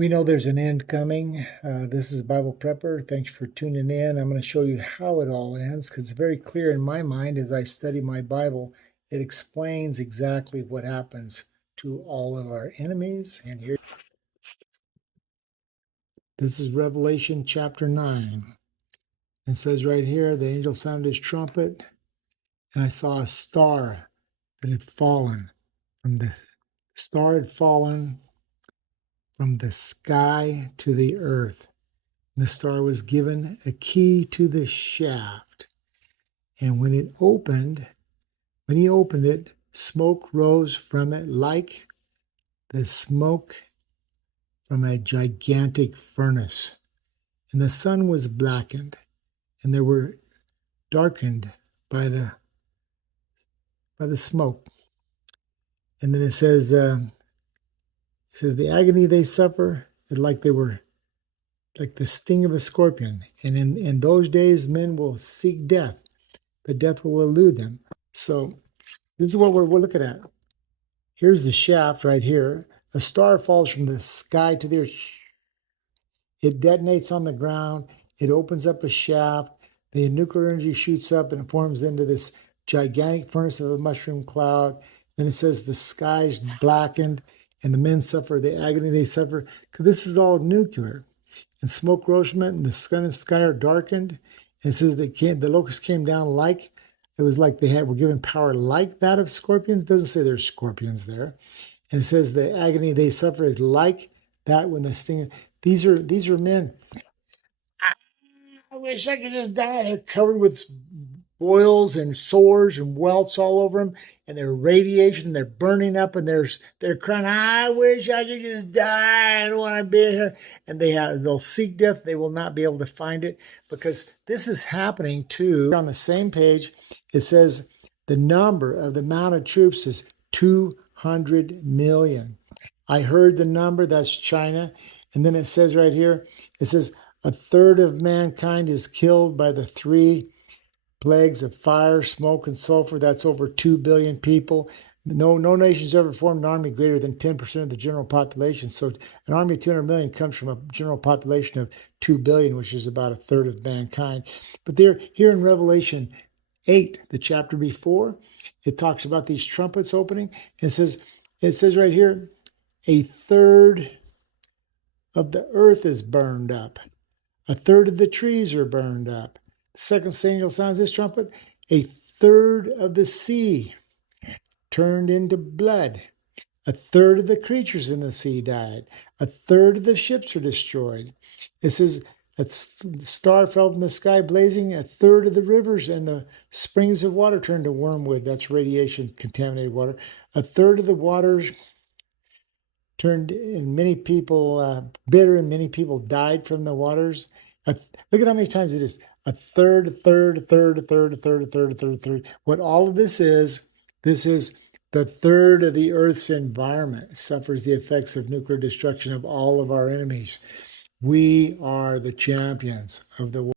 We know there's an end coming. This is Bible Prepper. Thanks for tuning in. I'm going to show you how it all ends because it's very clear in my mind as I study my Bible. It explains exactly what happens to all of our enemies. And here, this is Revelation chapter 9. It says right here, the angel sounded his trumpet, and I saw a star that had fallen from the from the sky to the earth. The star was given a key to the shaft, and when he opened it, smoke rose from it like the smoke from a gigantic furnace. And the sun was blackened, and they were darkened by the smoke. And then it says the agony they suffer is like they were like the sting of a scorpion. And in those days, men will seek death, but death will elude them. So this is what we're looking at. Here's the shaft right here. A star falls from the sky to the earth. It detonates on the ground. It opens up a shaft. The nuclear energy shoots up and it forms into this gigantic furnace of a mushroom cloud. Then it says the sky's blackened and the men suffer the agony they suffer. Because this is all nuclear. And smoke rose from it, and the sun and sky are darkened. And it says the locusts came down like, it was like were given power like that of scorpions. It doesn't say there's scorpions there. And it says the agony they suffer is like that when the sting. These are men. I wish I could just die. They're covered with boils and sores and welts all over them, and their radiation, they're burning up, and they're crying, I wish I could just die. I don't want to be here. And they'll seek death. They will not be able to find it because this is happening too. On the same page, it says the number of the mounted troops is 200 million. I heard the number, that's China. And then it says right here, it says a third of mankind is killed by the three plagues of fire, smoke, and sulfur. That's over 2 billion people. No nation's ever formed an army greater than 10% of the general population. So an army of 200 million comes from a general population of 2 billion, which is about a third of mankind. But here in Revelation 8, the chapter before, it talks about these trumpets opening. It says right here, a third of the earth is burned up. A third of the trees are burned up. The second angel sounds this trumpet. A third of the sea turned into blood. A third of the creatures in the sea died. A third of the ships are destroyed. It says a star fell from the sky blazing. A third of the rivers and the springs of water turned to wormwood. That's radiation contaminated water. A third of the waters turned, and many people bitter, and many people died from the waters. Look at how many times it is. A third, a third, a third, a third, a third, a third, a third, a third. What all of this is the third of the Earth's environment suffers the effects of nuclear destruction of all of our enemies. We are the champions of the world.